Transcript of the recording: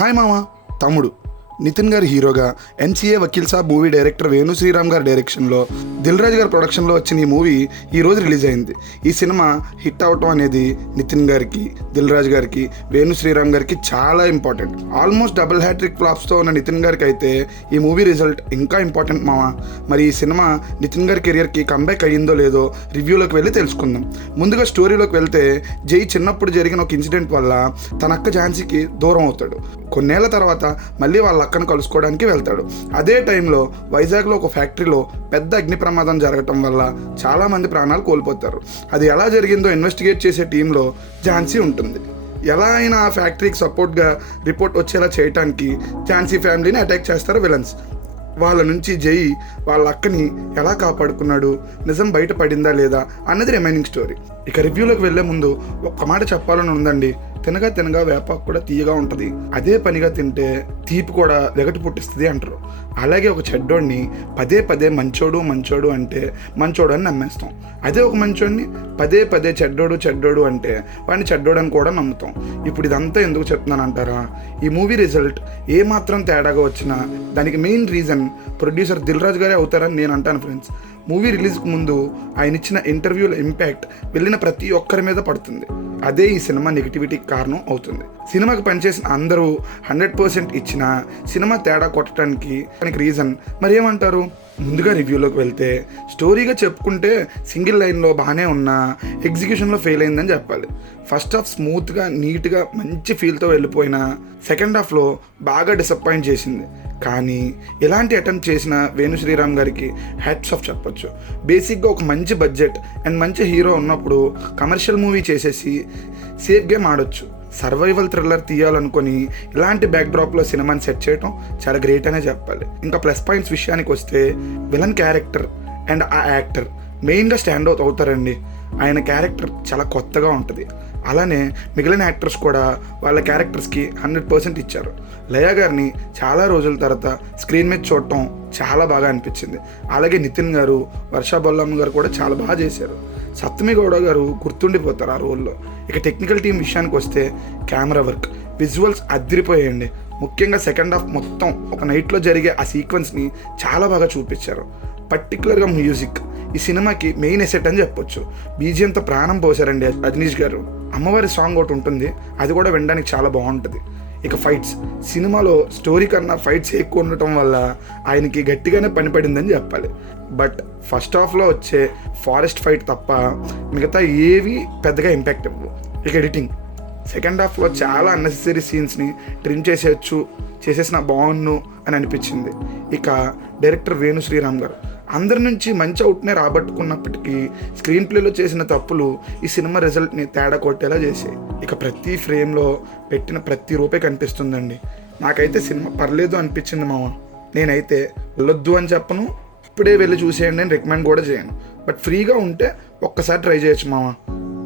Hi మామ, తమ్ముడు నితిన్ గారి హీరోగా MCA Vakeel Saab movie director Venu Sriram గారి డైరెక్షన్లో దిల్ రాజు గారి ప్రొడక్షన్లో వచ్చిన ఈ మూవీ ఈరోజు రిలీజ్ అయింది. ఈ సినిమా హిట్ అవటం అనేది నితిన్ గారికి, దిల్ రాజు గారికి, వేణు శ్రీరామ్ గారికి చాలా ఇంపార్టెంట్. ఆల్మోస్ట్ డబుల్ హ్యాట్రిక్ ఫ్లాప్స్తో ఉన్న నితిన్ గారికి అయితే ఈ మూవీ రిజల్ట్ ఇంకా ఇంపార్టెంట్ మామ. మరి ఈ సినిమా నితిన్ గారి కెరియర్కి కంబ్యాక్ అయ్యిందో లేదో రివ్యూలోకి వెళ్ళి తెలుసుకుందాం. ముందుగా స్టోరీలోకి వెళ్తే, జై చిన్నప్పుడు జరిగిన ఒక ఇన్సిడెంట్ వల్ల తన అక్క ఝాన్సీకి దూరం అవుతాడు. కొన్నేళ్ల తర్వాత మళ్ళీ వాళ్ళ అక్కను కలుసుకోవడానికి వెళ్తాడు. అదే టైంలో వైజాగ్లో ఒక ఫ్యాక్టరీలో పెద్ద అగ్ని ప్రమాదం జరగటం వల్ల చాలామంది ప్రాణాలు కోల్పోతారు. అది ఎలా జరిగిందో ఇన్వెస్టిగేట్ చేసే టీంలో ఝాన్సీ ఉంటుంది. ఎలా అయినా ఆ ఫ్యాక్టరీకి సపోర్ట్గా రిపోర్ట్ వచ్చేలా చేయడానికి ఝాన్సీ ఫ్యామిలీని అటాక్ చేస్తారు విలన్స్. వాళ్ళ నుంచి జై వాళ్ళ అక్కని ఎలా కాపాడుకున్నాడు, నిజం బయటపడిందా లేదా అన్నది రిమైనింగ్ స్టోరీ. ఇక రివ్యూలోకి వెళ్లే ముందు ఒక్క మాట చెప్పాలని ఉందండి. తినగా తినగా వేపాకు కూడా తీయగా ఉంటుంది, అదే పనిగా తింటే తీపి కూడా వెగటి పుట్టిస్తుంది అంటారు. అలాగే ఒక చెడ్డోడిని పదే పదే మంచోడు అంటే మంచోడు అని నమ్మేస్తాం. అదే ఒక మంచోడిని పదే పదే చెడ్డోడు అంటే వాడిని చెడ్డోడు అని కూడా నమ్ముతాం. ఇప్పుడు ఇదంతా ఎందుకు చెప్తున్నాను అంటారా? ఈ మూవీ రిజల్ట్ ఏమాత్రం తేడాగా వచ్చినా దానికి main reason producer Dil Raju గారే అవుతారని నేను అంటాను ఫ్రెండ్స్. మూవీ రిలీజ్కి ముందు ఆయన ఇచ్చిన ఇంటర్వ్యూల ఇంపాక్ట్ వెళ్ళిన ప్రతి ఒక్కరి మీద పడుతుంది. అదే ఈ సినిమా నెగిటివిటీకి కారణం అవుతుంది. సినిమాకి పనిచేసిన అందరూ 100% ఇచ్చిన సినిమా తేడా కొట్టడానికి దానికి రీజన్ మరి ఏమంటారు? ముందుగా రివ్యూలోకి వెళ్తే, స్టోరీగా చెప్పుకుంటే సింగిల్ లైన్లో బాగానే ఉన్నా ఎగ్జిక్యూషన్లో ఫెయిల్ అయిందని చెప్పాలి. ఫస్ట్ హాఫ్ స్మూత్గా, నీట్గా, మంచి ఫీల్తో వెళ్ళిపోయినా సెకండ్ హాఫ్లో బాగా డిసప్పాయింట్ చేసింది. కానీ ఎలాంటి అటెంప్ట్ చేసిన వేణు శ్రీరామ్ గారికి హ్యాట్స్ ఆఫ్ చెప్పొచ్చు. బేసిక్గా ఒక మంచి బడ్జెట్ అండ్ మంచి హీరో ఉన్నప్పుడు కమర్షియల్ మూవీ చేసేసి సేఫ్ గేమ్ ఆడొచ్చు. సర్వైవల్ థ్రిల్లర్ తీయాలనుకొని ఇలాంటి బ్యాక్డ్రాప్లో సినిమాని సెట్ చేయడం చాలా గ్రేట్ అనే చెప్పాలి. ఇంకా ప్లస్ పాయింట్స్ విషయానికి వస్తే, విలన్ క్యారెక్టర్ అండ్ ఆ యాక్టర్ మెయిన్గా స్టాండ్ అవుట్ అవుతారండి. ఆయన క్యారెక్టర్ చాలా కొత్తగా ఉంటుంది. అలానే మిగిలిన యాక్టర్స్ కూడా వాళ్ళ క్యారెక్టర్స్కి 100% ఇచ్చారు. లయా గారిని చాలా రోజుల తర్వాత స్క్రీన్ మీద చూడటం చాలా బాగా అనిపించింది. అలాగే నితిన్ గారు, వర్షా బొల్లమ్మ గారు కూడా చాలా బాగా చేశారు. సప్తమి గౌడ గారు గుర్తుండిపోతారు ఆ రోల్లో. ఇక టెక్నికల్ టీం విషయానికి వస్తే, కెమెరా వర్క్, విజువల్స్ అదిరిపోయాయండి. ముఖ్యంగా సెకండ్ హాఫ్ మొత్తం ఒక నైట్లో జరిగే ఆ సీక్వెన్స్ని చాలా బాగా చూపించారు. పర్టికులర్గా మ్యూజిక్ ఈ సినిమాకి మెయిన్ ఎసెట్ అని చెప్పొచ్చు. బీజిఎంతో ప్రాణం పోసారండి రజనీష్ గారు. అమ్మవారి సాంగ్ ఒకటి ఉంటుంది, అది కూడా వినడానికి చాలా బాగుంటుంది. ఇక ఫైట్స్, సినిమాలో స్టోరీ కన్నా ఫైట్స్ ఎక్కువ ఉండటం వల్ల ఆయనకి గట్టిగానే పనిపడిందని చెప్పాలి. బట్ ఫస్ట్ హాఫ్లో వచ్చే ఫారెస్ట్ ఫైట్ తప్ప మిగతా ఏవి పెద్దగా ఇంపాక్ట్ ఇవ్వవు. ఇక ఎడిటింగ్, సెకండ్ హాఫ్లో చాలా అన్నెసెసరీ సీన్స్ని ట్రిమ్ చేసేసిన బాగున్ను అని అనిపించింది. ఇక డైరెక్టర్ వేణు శ్రీరామ్ గారు అందరి నుంచి మంచి అవుట్నే రాబట్టుకున్నప్పటికీ స్క్రీన్ ప్లేలో చేసిన తప్పులు ఈ సినిమా రిజల్ట్ని తేడా కొట్టేలా చేసాయి. ఇక ప్రతి ఫ్రేమ్లో పెట్టిన ప్రతి రూపాయి కనిపిస్తుందండి. నాకైతే సినిమా పర్లేదు అనిపించింది మామ. నేనైతే వెళ్ళొద్దు అని చెప్పను, ఇప్పుడే వెళ్ళి చూసేయండి అని రికమెండ్ కూడా చేయను. బట్ ఫ్రీగా ఉంటే ఒక్కసారి ట్రై చేయొచ్చు మామ.